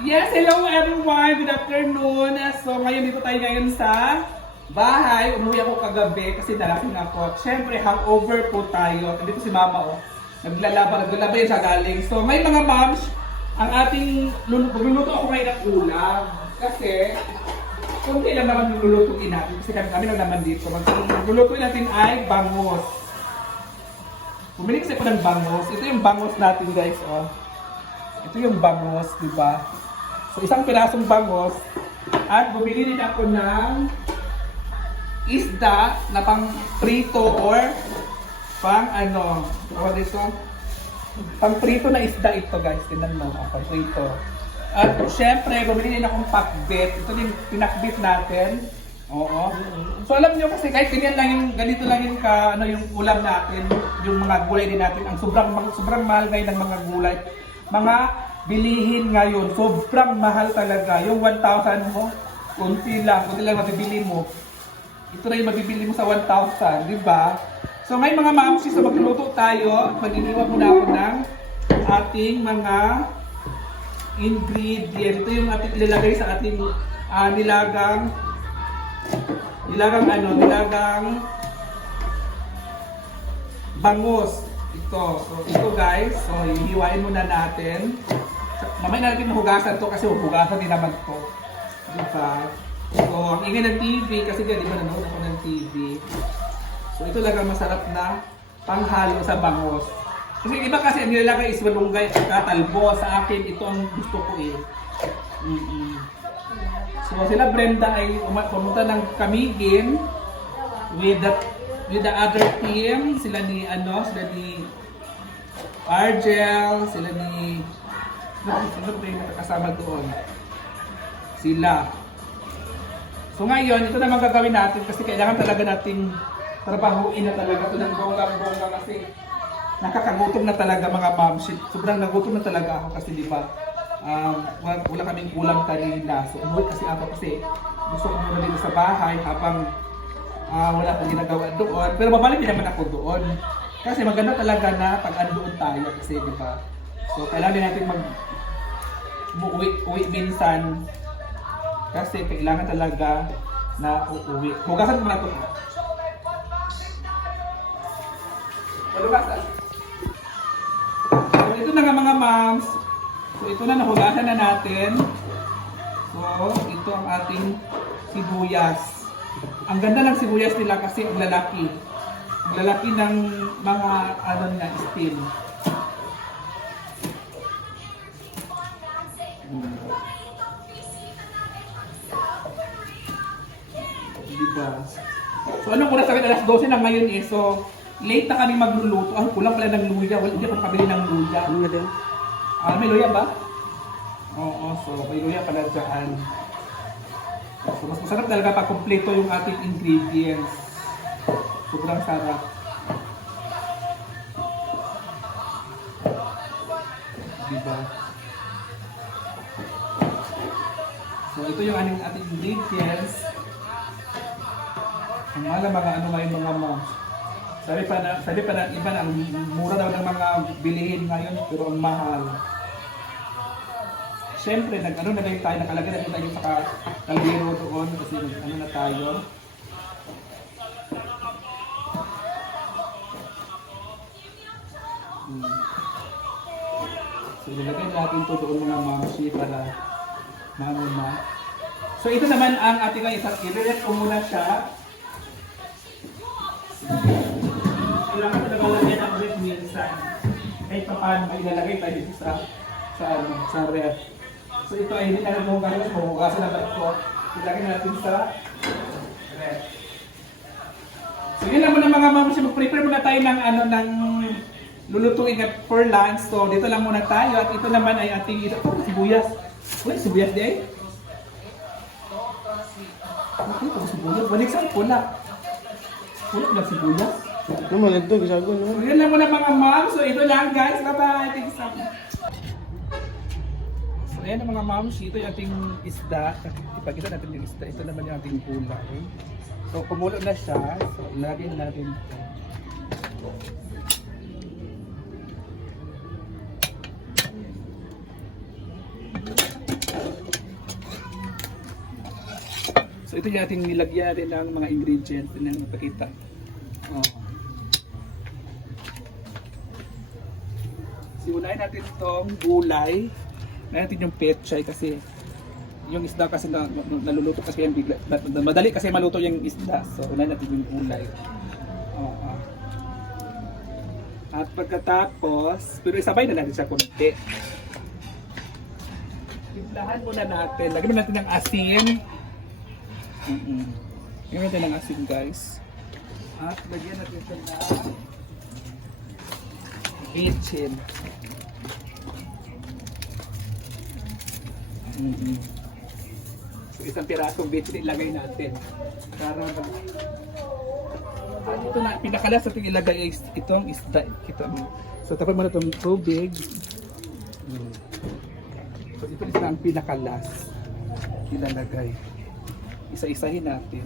Yes, hello everyone! Good afternoon! So ngayon dito tayo ngayon sa bahay. Umuwi ako kagabi kasi nalasing ako. Siyempre, hangover po tayo. Dito si mama oh. Naglalaba yun sa galing. So ngayon mga moms, ang ating magluluto ako ngayon ng ulam. Kasi, kunti lang naman yung lulutuin natin. Kasi kami lang naman dito. Maglulutuin natin ay bangos. Bumili kasi ako ng bangos. Ito yung bangos natin guys oh. Ito yung bangos, di ba? So isang pirasong bangos at bumili din ako ng isda na pang prito or pang ano, tawag dito? Pang prito na isda ito guys, tingnan mo, pang prito. At syempre, bumili din akong pakbet. Ito din pinakbit natin. Oo. So alam niyo kasi kahit ganyan lang yung ganito lang yung ano yung ulam natin, yung mga gulay din natin, ang sobrang mahal ngayon ng mga gulay. Mga bilihin ngayon, sobrang mahal talaga. Yung 1,000 mo, kunti lang mabibili mo. Ito na yung mabibili mo sa 1,000, di ba? So ngayon mga mamsi, so magluluto tayo. Magliliwan muna ako ng ating mga ingredients. Ito yung ating ilalagay sa ating nilagang bangus. Ito. So ito guys, so hihiwain muna natin. Mamaya natin hugasan to kasi hugasan din naman to. Diba? So ang ingay ng TV kasi di ba nanonood ako ng TV. So ito lang ang masarap na panghalo sa bangus. Kasi iba kasi ang nilalagay is malunggay at katalbo. Sa akin ito ang gusto ko eh. So sila Brenda ay pumunta ng Camiguin with the other team. Sila ni Argel, sila ni sino ba yung nakasama doon? Sila. So ngayon, ito naman gagawin natin kasi kailangan talaga nating trabahuin na talaga ito ng bonggang-bongga kasi nakakagutom na talaga mga moms. Sobrang nagutom na talaga ako kasi di ba wala kaming ulam kanina. So umuwi kasi ako kasi gusto ko muna dito sa bahay habang wala akong ginagawa doon. Pero babalik din naman ako doon. Kasi maganda talaga na pag andoon tayo kasi di ba? So kailangan din natin uwi minsan kasi kailangan talaga na uuwi. Hugasan mo na ito. Hugasan. So ito na nga mga moms. So ito na, nahugasan na natin. So ito ang ating sibuyas. Ang ganda ng sibuyas nila kasi ang lalaki. Ang lalaki ng mga ano na stem. Diba? So anong oras sa alas 12 na ngayon eh. So late na kami magluluto. Kulang pala ng luya. Hindi ako nakabili ng luya. Ano na din? May luya ba? Oo, so may luya pala dyan. So mas masarap talaga pag kompleto yung ating ingredients. Sobrang sarap. Diba? So ito yung ating ingredients. Ang mahal mga ano ngayon mga moms. Sabi pa na iba na ang mura daw ng mga bilihin ngayon pero ang mahal. Siyempre na rin tayo, nakalagay na rin tayo sa kaldero doon kasi ano na tayo. So ilagay natin ito doon mga mamsi para na. So ito naman ang ating i-rest ko muna siya. Kailangan talaga lagyan ng ref minsan. Kahit pa paano ay ilalagay tayo dito sa ref. So ito ay hindi na nung kami mahugasan na ba ito. Ilagay natin sa ref. So yun lang muna mga ma'am. Mag-prepare muna tayo ng lulutuin at for lunch. So dito lang muna tayo at ito naman ay ating sibuyas. Uy, sibuyas din? Ito sibuyas. Balik sa pula. Pula na sibuyas. Ito man ito, gisago no. So yun lang muna mga ma'am. So ito lang guys. Bye-bye. Thank you so much. So ayan mga ma'am. Ito yung ating isda. Ipakita natin yung isda. Ito naman yung ating gulay. So kumulo na siya. So ilagay natin ito. So ito yung ating nilagyan natin ng mga ingredients na napakita. Oh. Simulan natin itong gulay. Unahin natin yung pechay kasi yung isda kasi naluluto kasi yung bigla. Madali kasi maluto yung isda. So unahin natin yung gulay. Oh. At pagkatapos, pero isabay na natin siya konti. Timplahan muna natin. Lagyan natin ng asin. Lagyan natin ng asin, guys. At lagyan natin ito ng bitchin. So, isang pirasong bitchin ilagay natin. Para ito na, pinakalas natin ilagay is itong isda. So, tapos mo na itong tubig. So, ito na ang pinakalas. Ilalagay. Isa-isahin natin.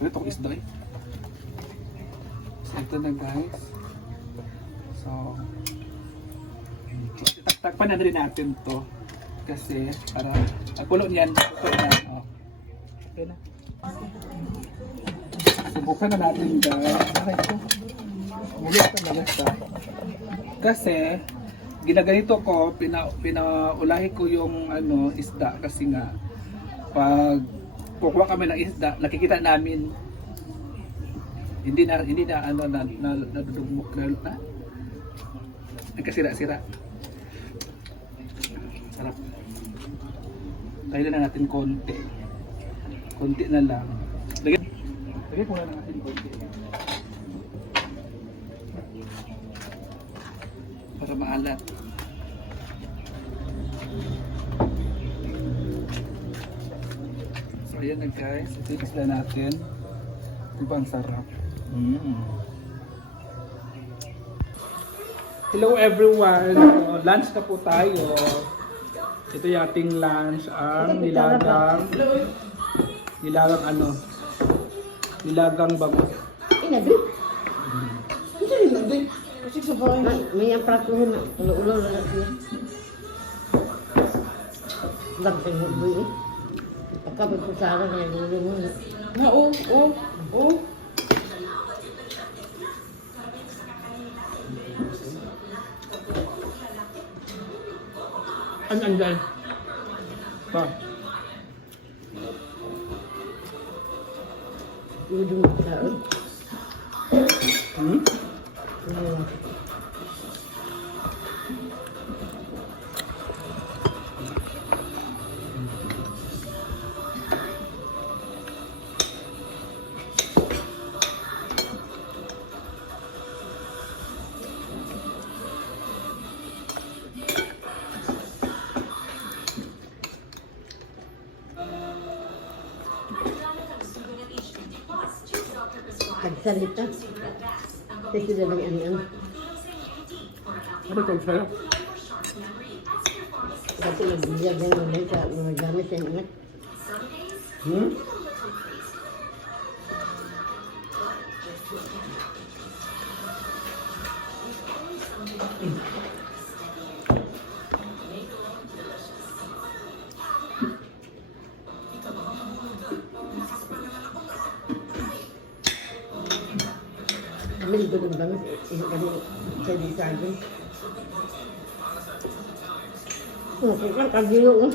Ano itong isda eh? So, ito na guys. So, takpan na rin natin to kasi para pagkulo niyan, ito na. Oh. Okay na. Subukan na natin guys. Okay ito. Mulit talaga siya. Kasi, ginaganito ko, pinaulahi ko yung isda kasi nga pag kukuha kami ng isda, nakikita namin hindi na nadudugmok na nagkasira-sira. Sarap. Lagyan na natin konti. Konti na lang. Lagyan ko na natin konti. Para maalat. So ayan na guys. Ititis na natin. Diba ang sarap? Hello everyone! So, lunch na po tayo. Ito yung ating lunch. Ang nilagang bangus. Inagri? Ano yung inagri? Kasi sa bahay. May ang prato na. Ulo-ulo lang natin. Lagpay mo ba eh? Pagkabot ko sa akin na yung ulo mo. Oo. Ano dyan? Pa? Udong mo sa akin. Nagsalita. Kasi na lang ano. Ano ito? Sarap? Kasi nagbiyag na naman sa mga gamit sa ingat. Kami doon banget, kami sa disabi. Kaya kagilo.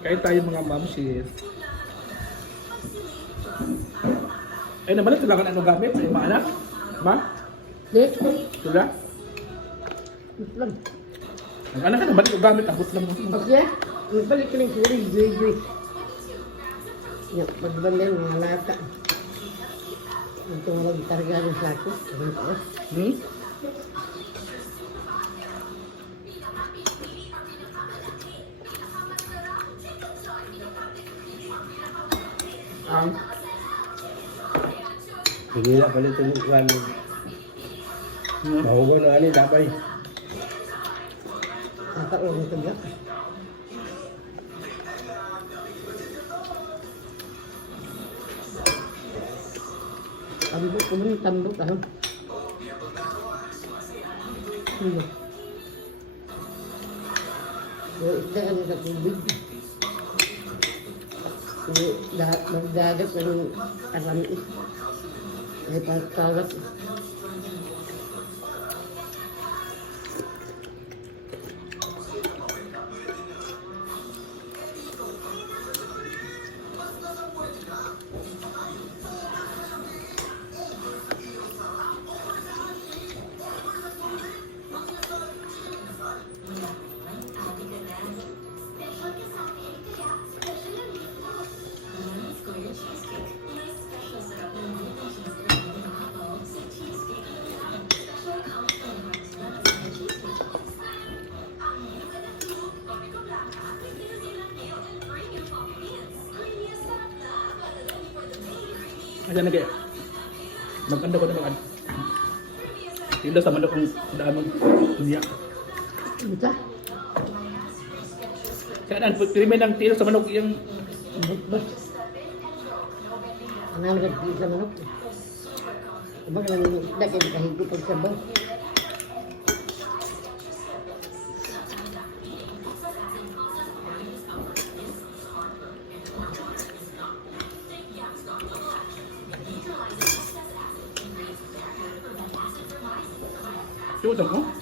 Kain tayo mga mamsis. Ay naman ito lang ano gamit? Ay maanak? Ma? Yes. Sila? Islam. Ang anak ka naman ito gamit. Abot lang mo. Okay. Magbalik ka lang sila. Joy. Pagbalik mga lata. Ito mga targa rin sa akin. Hindi na pala ito yung kwan. Mahugaw na ani, dabay. Ang taon ito ba? Tambok ko man, tambok ano. Ano? Yung isda ano sa tubig. Magdagat ng aramis. Ay pagkalat. Ayan na kaya. Maganda ko na mag-ano. Tilo sa manok ng damang niya. Ito? Kaya na, pirimin ng tilo sa manok yung... Ba? Ang nanggat sa manok. Abang lang yung isda kaya kahigit ang sabaw. Tutok mo?